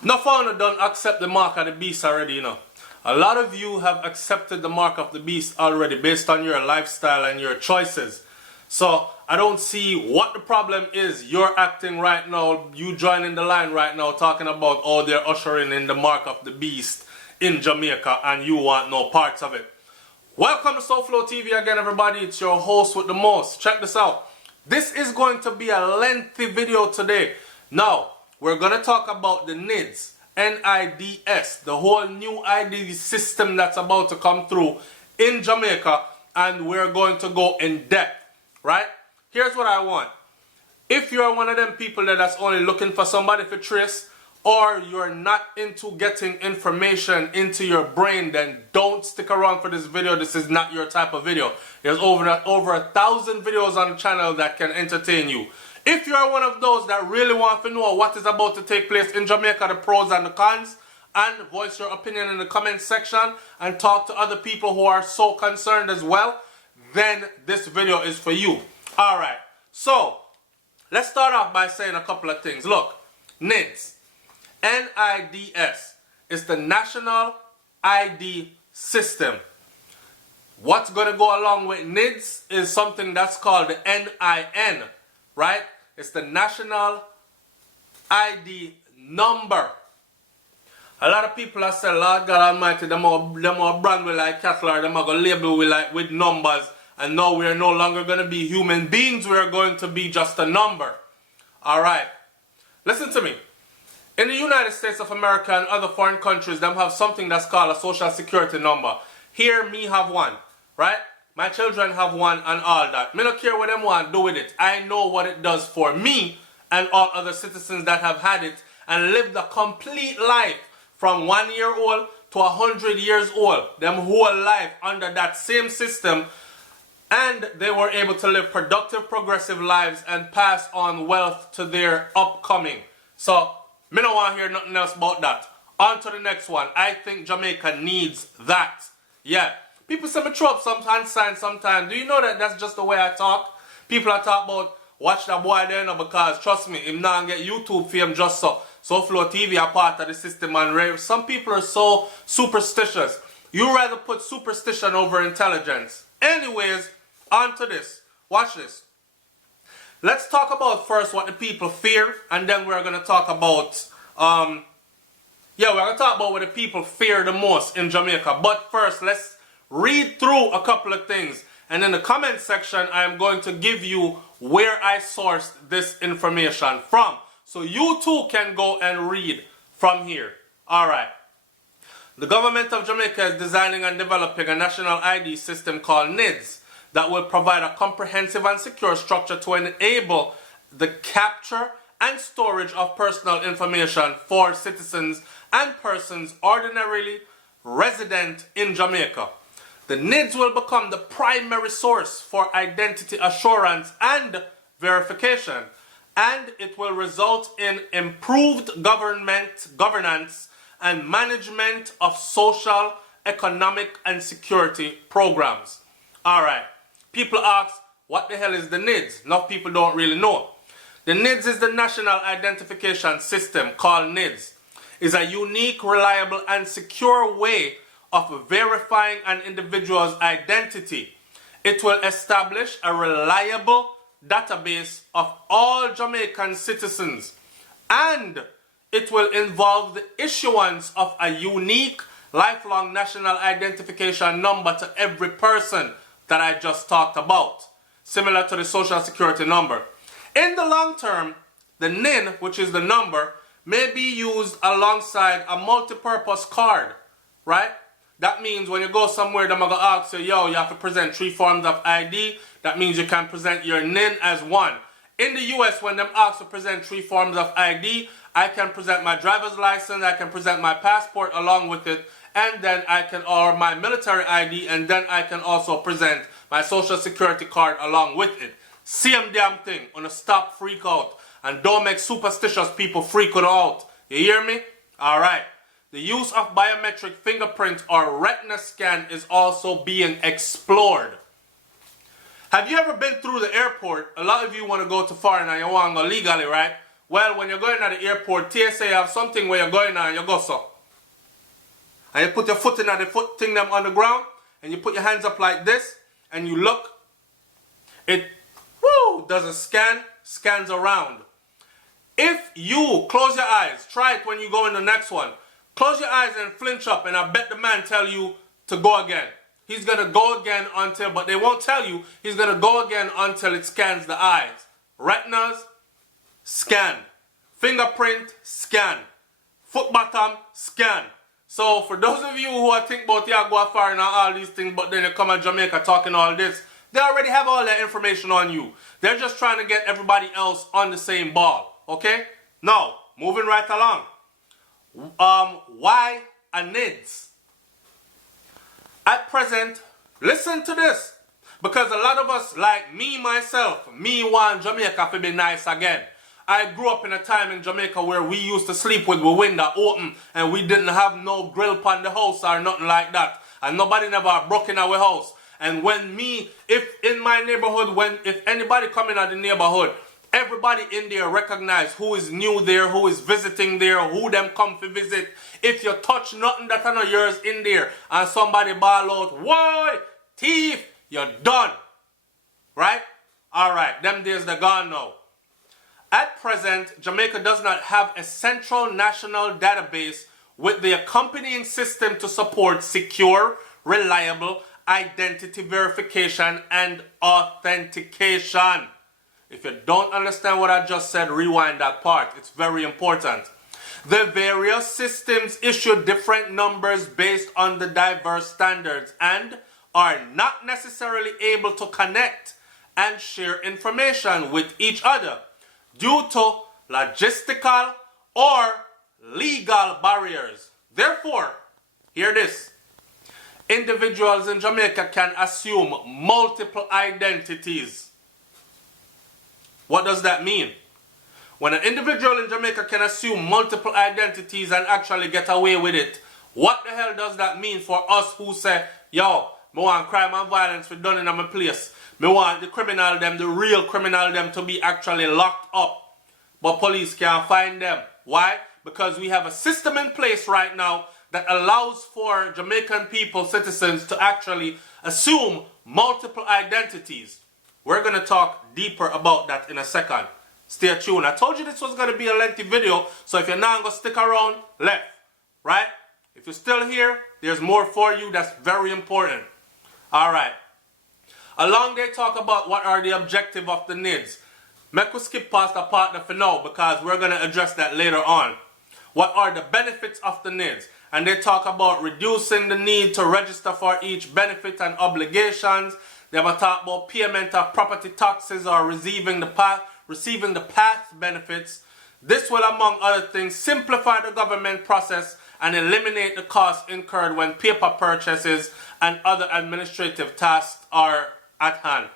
No founder don't accept the mark of the beast already, you know. A lot of you have accepted the mark of the beast already based on your lifestyle and your choices. So I don't see what the problem is. You're acting right now, you joining the line right now talking about oh they're ushering in the mark of the beast in Jamaica and you want no parts of it. Welcome to SouFLoTV again, everybody. It's your host with the most. Check this out. This is going to be a lengthy video today. Now, we're going to talk about the NIDs, N-I-D-S, the whole new ID system that's about to come through in Jamaica, and we're going to go in depth, right? Here's what I want. If you're one of them people that's only looking for somebody to trace, or you're not into getting information into your brain, then don't stick around for this video. This is not your type of video. There's over 1,000 videos on the channel that can entertain you. If you're one of those that really want to know what is about to take place in Jamaica, the pros and the cons, and voice your opinion in the comment section and talk to other people who are so concerned as well, then this video is for you. Alright, so let's start off by saying a couple of things. Look, NIDS. N-I-D-S is the National ID System. What's going to go along with NIDS is something that's called the N-I-N, right? It's the National ID Number. A lot of people have said, Lord God Almighty, them all brand we like cattle, or them are going to label we like with numbers, and now we are no longer going to be human beings, we are going to be just a number. Alright, listen to me. In the United States of America and other foreign countries, them have something that's called a social security number. Here, me have one, right? My children have one and all that. Me don't care what them want to do with it. I know what it does for me and all other citizens that have had it and lived a complete life from 1 year old to 100 years old. Them whole life under that same system, and they were able to live productive, progressive lives and pass on wealth to their upcoming. So, me don't want to hear nothing else about that. On to the next one. I think Jamaica needs that. Yeah. People say me throw up some hand signs sometimes. Do you know that that's just the way I talk? People are talk about watch that boy there now because trust me, him not get YouTube fame just so. SouFLoTV are part of the system and some people are so superstitious. You rather put superstition over intelligence. Anyways, on to this. Watch this. Let's talk about first what the people fear, and then we're going to talk about, we're going to talk about what the people fear the most in Jamaica. But first, let's read through a couple of things. And in the comment section, I am going to give you where I sourced this information from. So you too can go and read from here. Alright. The government of Jamaica is designing and developing a national ID system called NIDS that will provide a comprehensive and secure structure to enable the capture and storage of personal information for citizens and persons ordinarily resident in Jamaica. The NIDS will become the primary source for identity assurance and verification, and it will result in improved governance and management of social, economic, and security programs. Alright. People ask, what the hell is the NIDS? Enough people don't really know. The NIDS is the National Identification System, called NIDS. It's a unique, reliable, and secure way of verifying an individual's identity. It will establish a reliable database of all Jamaican citizens, and it will involve the issuance of a unique, lifelong national identification number to every person that I just talked about, similar to the social security number. In the long term, the NIN, which is the number, may be used alongside a multi-purpose card, right? That means when you go somewhere, they're going to ask you, yo, you have to present 3 forms of ID. That means you can present your NIN as one. In the US, when them ask to present 3 forms of ID, I can present my driver's license, I can present my passport along with it, and then I can, or my military ID, and then I can also present my social security card along with it. Same damn thing. Wanna stop freak out. And don't make superstitious people freak out. You hear me? Alright. The use of biometric fingerprint or retina scan is also being explored. Have you ever been through the airport? A lot of you want to go to foreign and you want to go legally, right? Well, when you're going at the airport, TSA have something where you're going and you go so. And you put your foot in at the foot thing them on the ground, and you put your hands up like this, and you look. It does a scan, scans around. If you close your eyes, try it when you go in the next one. Close your eyes and flinch up, and I bet the man tell you to go again. He's going to go again until, but they won't tell you, he's going to go again until it scans the eyes. Retinas, scan. Fingerprint, scan. Foot bottom, scan. So for those of you who are thinking about, yeah, go far and all these things, but then you come to Jamaica talking all this, they already have all that information on you. They're just trying to get everybody else on the same ball. Okay? Now, moving right along. Why a NIDS? At present, listen to this. Because a lot of us, like me, myself, me want Jamaica to be nice again. I grew up in a time in Jamaica where we used to sleep with the window open and we didn't have no grill pan the house or nothing like that. And nobody never broke in our house. And if in my neighborhood, if anybody come in at the neighborhood, everybody in there recognize who is new there, who is visiting there, who them come to visit. If you touch nothing that are not yours in there and somebody ball out, why, thief, you're done. Right? Alright, them days they're gone now. At present, Jamaica does not have a central national database with the accompanying system to support secure, reliable identity verification and authentication. If you don't understand what I just said, rewind that part. It's very important. The various systems issue different numbers based on the diverse standards and are not necessarily able to connect and share information with each other due to logistical or legal barriers. Therefore, hear this. Individuals in Jamaica can assume multiple identities. What does that mean? When an individual in Jamaica can assume multiple identities and actually get away with it, what the hell does that mean for us who say, yo, me want crime and violence to be done in my place. Me want the criminal them, the real criminal them to be actually locked up. But police can't find them. Why? Because we have a system in place right now that allows for Jamaican people, citizens, to actually assume multiple identities. We're going to talk deeper about that in a second. Stay tuned. I told you this was going to be a lengthy video, so if you're not going to stick around, left, right? If you're still here, there's more for you that's very important. All right. Along they talk about what are the objective of the NIDs. Make we skip past the partner for now because we're going to address that later on. What are the benefits of the NIDs? And they talk about reducing the need to register for each benefit and obligations. They will talk about payment of property taxes or receiving the past benefits. This will, among other things, simplify the government process and eliminate the costs incurred when paper purchases and other administrative tasks are at hand.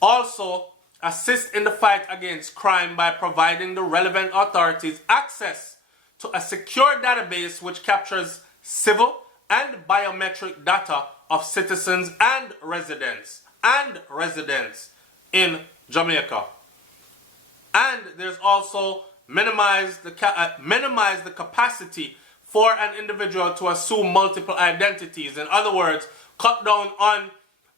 Also, assist in the fight against crime by providing the relevant authorities access to a secure database which captures civil and biometric data of citizens and residents in Jamaica. And there's also minimize the capacity for an individual to assume multiple identities. In other words, cut down on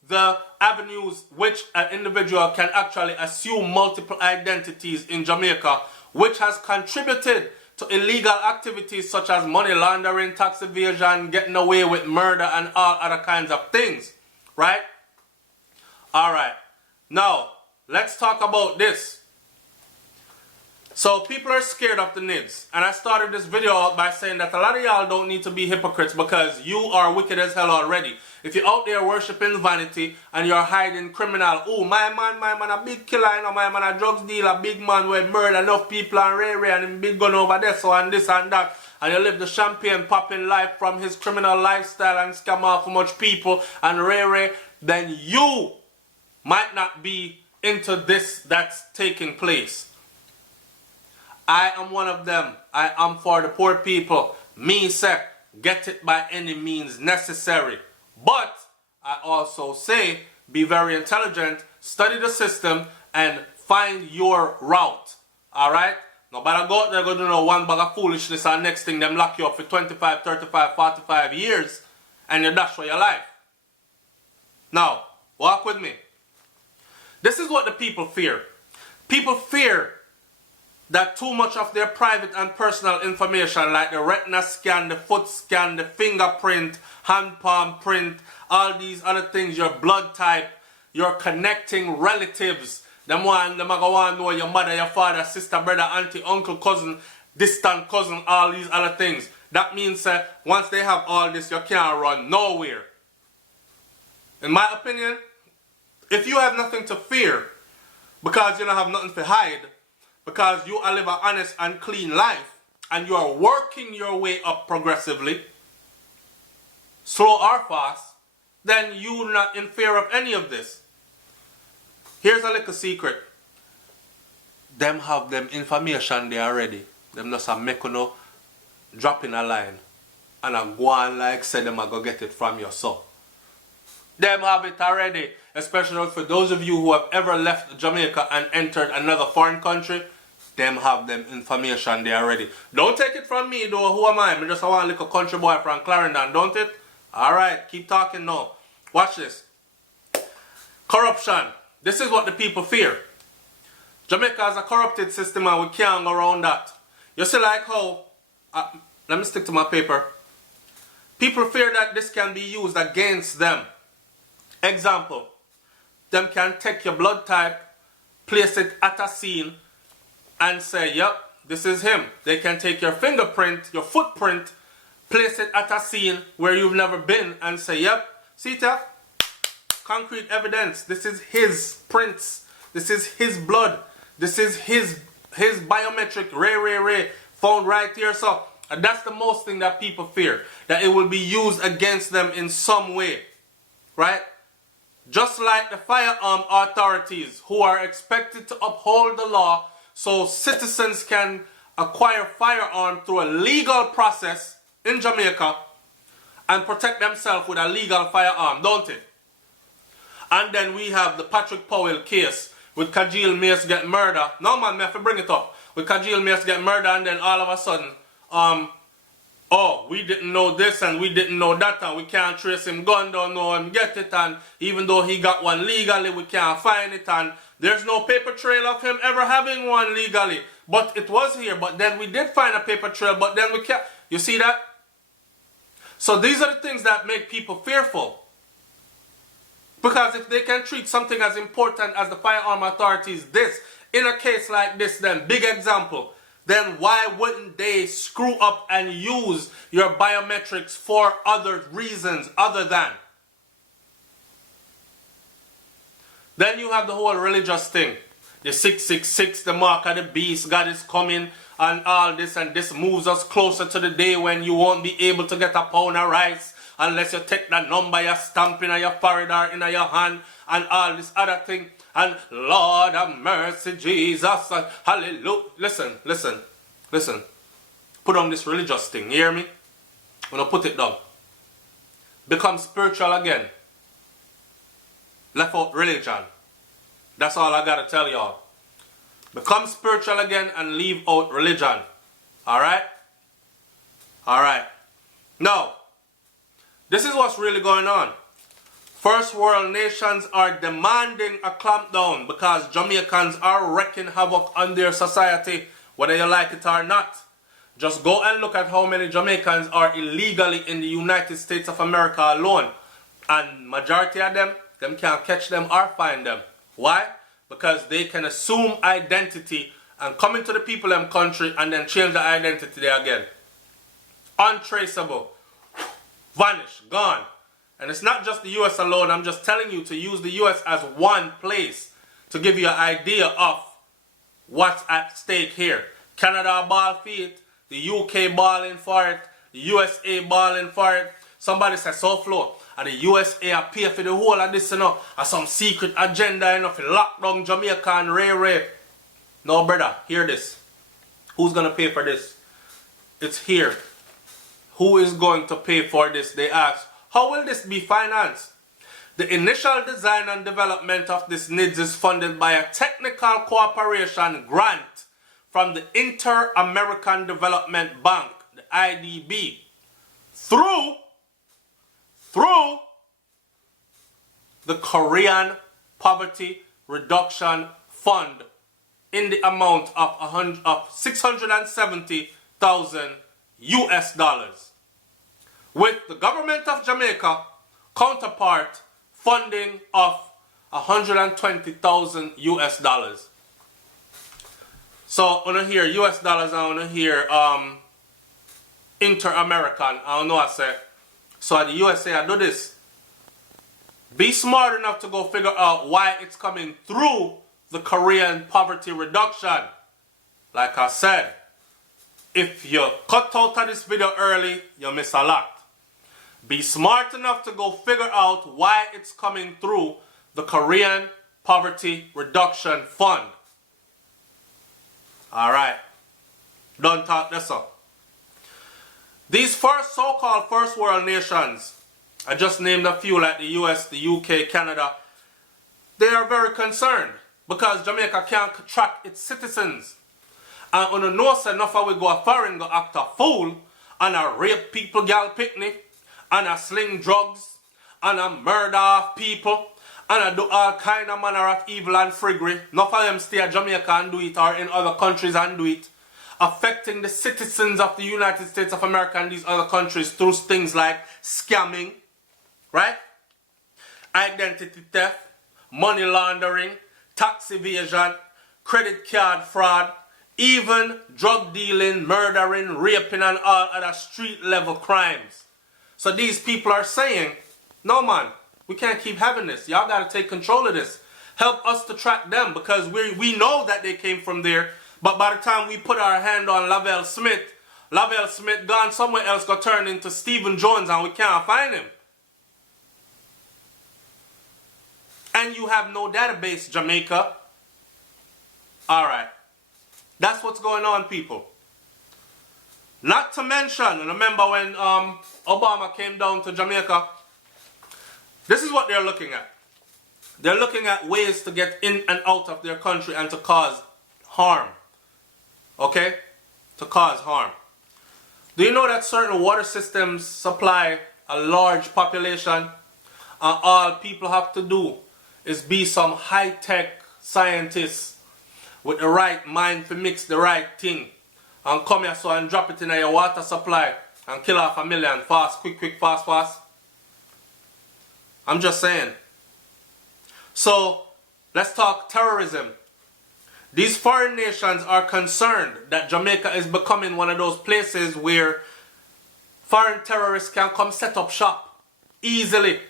the avenues which an individual can actually assume multiple identities in Jamaica, which has contributed to illegal activities such as money laundering, tax evasion, getting away with murder, and all other kinds of things. Right? Alright. Now, let's talk about this. So, people are scared of the NIDs. And I started this video out by saying that a lot of y'all don't need to be hypocrites because you are wicked as hell already. If you're out there worshipping vanity and you're hiding criminal, oh, my man, a big killer, you know, my man, a drugs dealer, a big man who murder enough people and Ray and him big gun over there, so and this and that. And you live the champagne popping life from his criminal lifestyle and scam off for much people and Ray, then you might not be into this that's taking place. I am one of them. I am for the poor people. Me say, get it by any means necessary. But I also say, be very intelligent, study the system, and find your route. Alright? Nobody go out there going to do no one bag of foolishness and next thing them lock you up for 25, 35, 45 years and you dash for your life. Now, walk with me. This is what the people fear. People fear that too much of their private and personal information like the retina scan, the foot scan, the fingerprint, hand palm print, all these other things, your blood type, your connecting relatives, them go want to know your mother, your father, sister, brother, auntie, uncle, cousin, distant cousin, all these other things. That means once they have all this, you can't run nowhere. In my opinion, if you have nothing to fear, because you don't have nothing to hide, because you live an honest and clean life, and you are working your way up progressively, slow or fast, then you're not in fear of any of this. Here's a little secret. Them have them information there already. Them just a make you know, drop in a line, and I go on like say them I go get it from your son. Them have it already, especially for those of you who have ever left Jamaica and entered another foreign country. Them have them information there already. Don't take it from me though, who am I? I just want a little country boy from Clarendon, don't it? Alright, keep talking now. Watch this. Corruption. This is what the people fear. Jamaica has a corrupted system and we can't go around that. You see like how, let me stick to my paper. People fear that this can be used against them. Example, them can take your blood type, place it at a scene, and say, yep, this is him. They can take your fingerprint, your footprint, place it at a scene where you've never been, and say, yep, see that? Concrete evidence. This is his prints. This is his blood. This is his biometric, ray, found right here. So that's the most thing that people fear, that it will be used against them in some way, right? Just like the firearm authorities who are expected to uphold the law so citizens can acquire firearm through a legal process in Jamaica and protect themselves with a legal firearm, don't it? And then we have the Patrick Powell case with Kajil Mace get murdered. No man, I have to bring it up. With Kajil Mace get murdered and then all of a sudden, oh, we didn't know this and we didn't know that and we can't trace him gun, don't know him get it, and even though he got one legally, we can't find it, and there's no paper trail of him ever having one legally. But it was here, but then we did find a paper trail, but then we can't. You see that? So these are the things that make people fearful. Because if they can treat something as important as the firearm authorities this, in a case like this then, big example, then why wouldn't they screw up and use your biometrics for other reasons other than? Then you have the whole religious thing. The 666, the mark of the beast, God is coming, and all this, and this moves us closer to the day when you won't be able to get a pound of rice unless you take that number you're stamping on your forehead or in your hand, and all this other thing. And Lord have mercy, Jesus, and hallelujah. Listen. Put on this religious thing, you hear me? I'm going to put it down. Become spiritual again. Left out religion. That's all I got to tell y'all. Become spiritual again and leave out religion. Alright? Alright. Now, this is what's really going on. First world nations are demanding a clampdown because Jamaicans are wreaking havoc on their society, whether you like it or not. Just go and look at how many Jamaicans are illegally in the United States of America alone. And majority of them can't catch them or find them. Why? Because they can assume identity and come into the people of them country and then change the identity there again. Untraceable. Vanish. Gone. And it's not just the US alone. I'm just telling you to use the US as one place to give you an idea of what's at stake here. Canada ball for it. The UK balling for it. The USA balling for it. Somebody says SouFLo. And the USA appear for the whole of this, you know, as some secret agenda, you know, for lock down Jamaica and Ray. No, brother, hear this. Who's going to pay for this? It's here. Who is going to pay for this? They ask. How will this be financed? The initial design and development of this NIDS is funded by a technical cooperation grant from the Inter-American Development Bank, the IDB, through the Korean Poverty Reduction Fund in the amount of 670,000 US dollars, with the government of Jamaica counterpart funding of 120,000 US dollars. So I want to hear US dollars, I want to hear Inter-American, I don't know what I say. So the USA I do this. Be smart enough to go figure out why it's coming through the Korean poverty reduction. Like I said, if you cut out of this video early, you miss a lot. Be smart enough to go figure out why it's coming through the Korean Poverty Reduction Fund. Alright. Don't talk this up. These so-called first world nations, I just named a few like the US, the UK, Canada, they are very concerned because Jamaica can't track its citizens. And on the NOSSA, enough of we go a foreign go act a fool and a rape people gal picnic and a sling drugs and a murder of people and a do all kind of manner of evil and friggery. Enough of them stay at Jamaica and do it or in other countries and do it, affecting the citizens of the United States of America and these other countries through things like scamming, right? Identity theft, money laundering, tax evasion, credit card fraud, even drug dealing, murdering, raping and all other street level crimes. So these people are saying, no man, we can't keep having this. Y'all got to take control of this. Help us to track them because we know that they came from there. But by the time we put our hand on Lavelle Smith gone somewhere else, got turned into Stephen Jones and we can't find him. And you have no database, Jamaica. Alright. That's what's going on, people. Not to mention, remember when Obama came down to Jamaica, this is what they're looking at. They're looking at ways to get in and out of their country and to cause harm. Okay? To cause harm. Do you know that certain water systems supply a large population and all people have to do is be some high-tech scientists with the right mind to mix the right thing and come here so and drop it in your water supply and kill off 1 million fast, quick, fast, fast? I'm just saying. So, let's talk terrorism. These foreign nations are concerned that Jamaica is becoming one of those places where foreign terrorists can come set up shop easily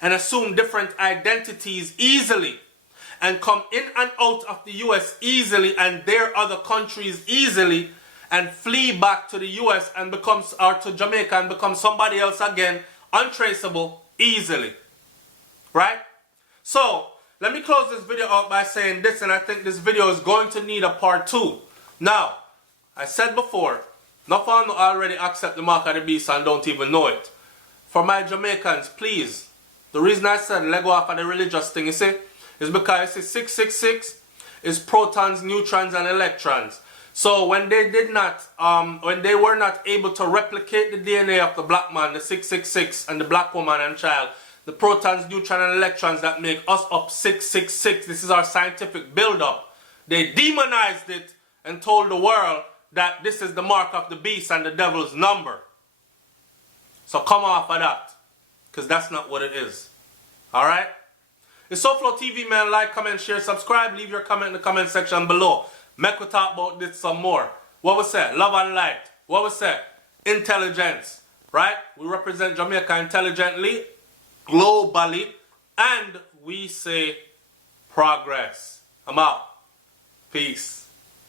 and assume different identities easily and come in and out of the US easily and their other countries easily and flee back to the US and or to Jamaica and become somebody else again, untraceable, easily. Right? So, let me close this video out by saying this, and I think this video is going to need a part 2. Now, I said before, not all already accept the mark of the beast and don't even know it. For my Jamaicans, please, the reason I said let go off of the religious thing, you see, is because you see 666 is protons, neutrons, and electrons. So when they did not, when they were not able to replicate the DNA of the black man, the 666, and the black woman and child, the protons, neutrons, and electrons that make us up 666, this is our scientific build-up. They demonized it and told the world that this is the mark of the beast and the devil's number. So come off of that, because that's not what it is. Alright? It's SouFLoTV, man. Like, comment, share, subscribe. Leave your comment in the comment section below. Make we talk about this some more. What we say? Love and light. What we say? Intelligence. Right? We represent Jamaica intelligently, globally, and we say progress. I'm out. Peace.